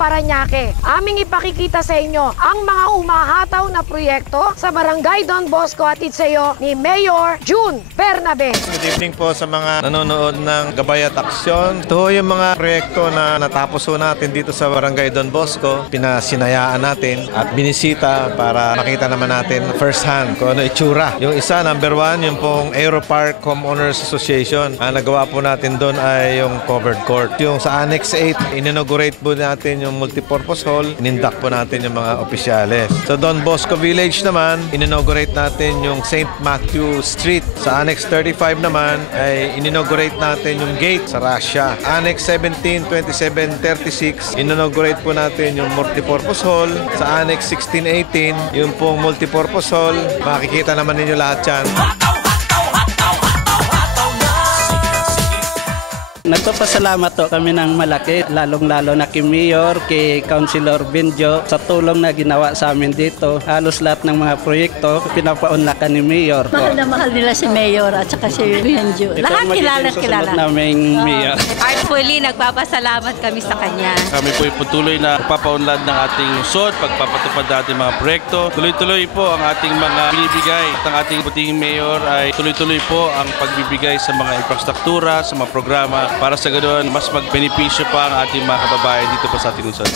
Parañaque. Aming ipakikita sa inyo ang mga umahataw na proyekto sa Barangay Don Bosco at itsayo ni Mayor June Bernabe. Good evening po sa mga nanonood ng Gabay at Aksyon. Ito yung mga proyekto na natapos po natin dito sa Barangay Don Bosco. Pinasinayaan natin at binisita para makita naman natin first hand kung ano itsura. Yung isa, number 1, yung pong Aeropark Homeowners Association. Ang nagawa po natin doon ay yung covered court. Yung sa Annex 8, inaugurate po natin yung multipurpose hall. Inindak po natin yung mga opisyales. Sa Don Bosco Village naman, inaugurate natin yung St. Matthew Street. Sa Annex 35 naman, ay inaugurate natin yung gate sa Russia. Annex 17, 27, 36, inaugurate po natin yung multipurpose hall. Sa Annex 16, 18, yung pong multipurpose hall. Makikita naman ninyo lahat yan. Nagpapasalamat to kami ng malaki, lalong-lalo na kay Mayor, kay Councilor Benjo sa tulong na ginawa sa amin dito. Halos lahat ng mga proyekto pinapaunlakan ni Mayor. Mahal na mahal nila si Mayor at saka si Benjo. Lahat kilala. Naming Mayor. Heartfully, nagpapasalamat kami sa kanya. Kami po patuloy na pagpapaunlad ng ating lungsod, pagpapatupad natin mga proyekto. Tuloy-tuloy po ang ating mga binibigay. At ang ating puting Mayor ay tuloy-tuloy po ang pagbibigay sa mga infrastruktura, sa mga programa para sa ganoon mas magbenepisyo pa ang ating mga kababayan dito po sa ating lungsod.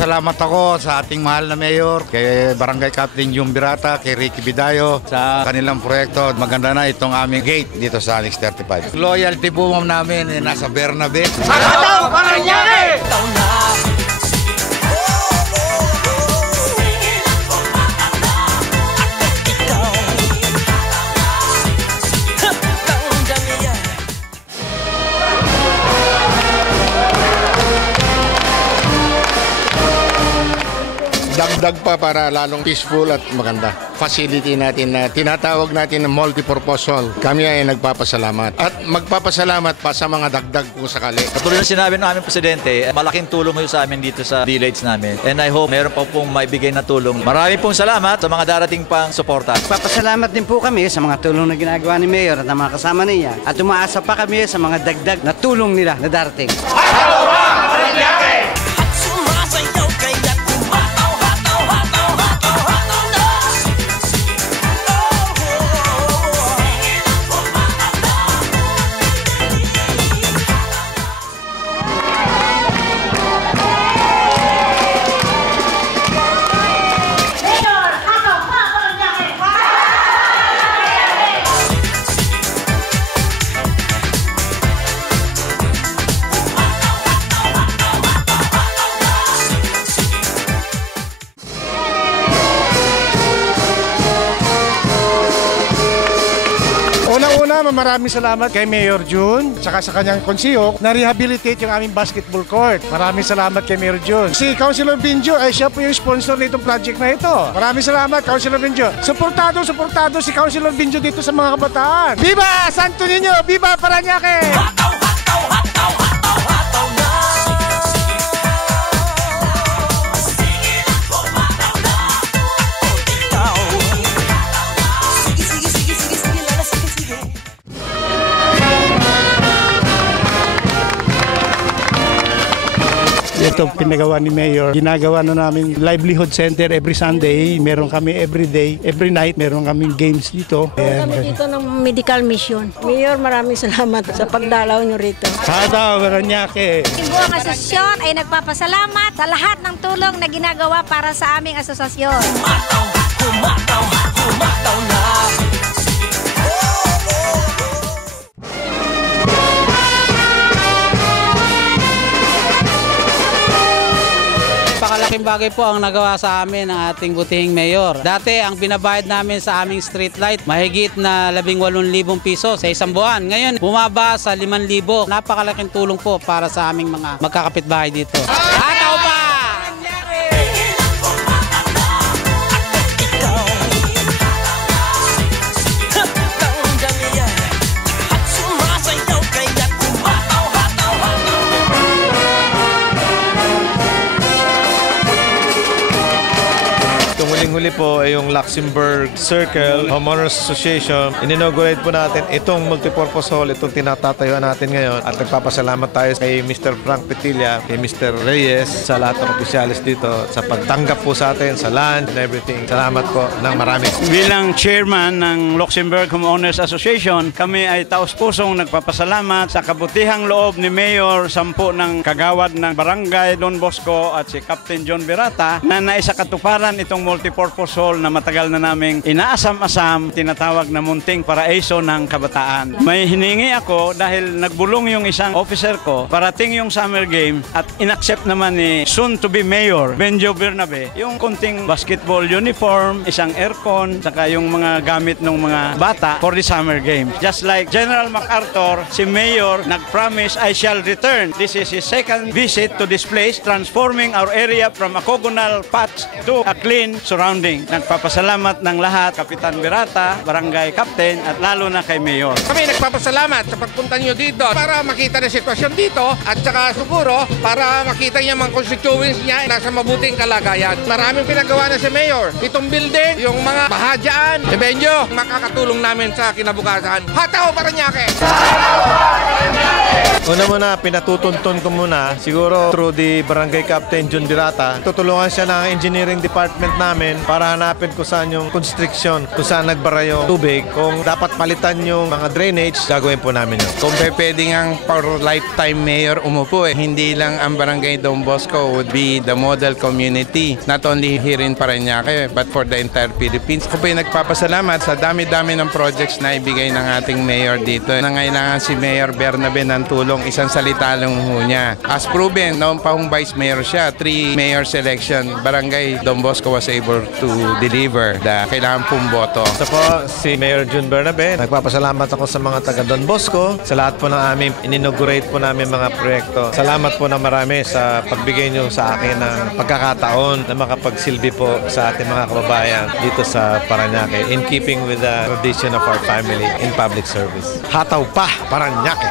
Salamat ako sa ating mahal na mayor, kay Barangay Captain June Birata, kay Ricky Bidayo sa kanilang proyekto. Maganda na itong aming gate dito sa Annex 35. Loyalty po namin nasa Bernabe. Hataw Parañaque! Dagdag pa para lalong peaceful at maganda. Facility natin na tinatawag natin na multipurpose hall. Kami ay nagpapasalamat. At magpapasalamat pa sa mga dagdag kung sakali. Katulad na sinabi ng aming presidente, malaking tulong mo sa amin dito sa village namin. And I hope meron pa pong maibigay na tulong. Maraming pong salamat sa mga darating pang suporta. Papasalamat din po kami sa mga tulong na ginagawa ni Mayor at ng mga kasama niya. At umaasa pa kami sa mga dagdag na tulong nila na darating. Maraming salamat kay Mayor June tsaka sa kanyang konsiyo na rehabilitate yung aming basketball court. Maraming salamat kay Mayor June. Si Councilor Benjo ay siya po yung sponsor nitong project na ito. Maraming salamat, Councilor Benjo. Suportado si Councilor Benjo dito sa mga kabataan. Viva Santo Niño! Viva Parañaque! Ito pinagawa ni Mayor. Ginagawa na namin livelihood center every Sunday. Meron kami every day, every night. Meron kaming games dito. Kami dito ng medical mission. Mayor, maraming salamat sa pagdalaw nyo rito. Hataw Parañaque! Ang buong asosasyon ay nagpapasalamat sa lahat ng tulong na ginagawa para sa aming asosasyon. Napakalaking bagay po ang nagawa sa amin ng ating butihing mayor. Dati, ang binabayad namin sa aming street light, mahigit na 18,000 piso sa isang buwan. Ngayon, bumaba sa 5,000. Napakalaking tulong po para sa aming mga magkakapitbahay dito. Hataw pa! huling-huli po ay yung Luxembourg Circle Homeowners Association. In-inaugurate po natin itong multipurpose hall, itong tinatatayuan natin ngayon. At nagpapasalamat tayo kay Mr. Frank Petilla, kay Mr. Reyes, sa lahat ng opisyalis dito sa pagtanggap po sa atin, sa lunch and everything. Salamat po ng marami. Bilang chairman ng Luxembourg Homeowners Association, kami ay taos-pusong nagpapasalamat sa kabutihang loob ni Mayor Sampu ng Kagawad ng Barangay Don Bosco at si Captain John Birata na naisakatuparan itong multipurpose hall na matagal na naming inaasam-asam, tinatawag na munting paraiso ng kabataan. May hiningi ako dahil nagbulong yung isang officer ko, parating yung summer game at inaccept naman ni soon-to-be Mayor Benjo Bernabe yung kunting basketball uniform, isang aircon, saka yung mga gamit ng mga bata for the summer game. Just like General MacArthur, si Mayor nag-promise I shall return. This is his second visit to this place, transforming our area from a cogonal patch to a clean surrounding. Nagpapasalamat ng lahat, Kapitan Birata, Barangay Captain, at lalo na kay Mayor. Kami nagpapasalamat sa pagpunta nyo dito para makita na sitwasyon dito at saka siguro para makita niya mga constituents niya nasa mabuting kalagayan. Maraming pinagawa na si Mayor. Itong building, yung mga bahadyan, Benjo, makakatulong namin sa kinabukasan. Hataw Paranaque! Una muna, pinatutuntun ko muna, siguro through the Barangay Captain John Birata, tutulungan siya ng engineering department namin para hanapin kung saan yung constriction, kung saan nagbara yung tubig. Kung dapat palitan yung mga drainage, gagawin po namin yun. Kung pwedeng ang for lifetime mayor umupo, hindi lang ang Barangay Don Bosco would be the model community, not only here in Parañaque, but for the entire Philippines. Ako po nagpapasalamat sa dami-dami ng projects na ibigay ng ating mayor dito. Nangailangan si Mayor Bernabe ng tulong, isang salita lang ho niya. As proven, noong pa hong vice mayor siya, 3 mayor selection, Barangay Don Bosco was able to deliver the kailangan pong boto. Ito po si Mayor June Bernabe. Nagpapasalamat ako sa mga taga Don Bosco, sa lahat po ng aming in-inaugurate po namin mga proyekto. Salamat po na marami sa pagbigay nyo sa akin ng pagkakataon na makapagsilbi po sa ating mga kababayan dito sa Parañaque in keeping with the tradition of our family in public service. Hataw pa, Parañaque!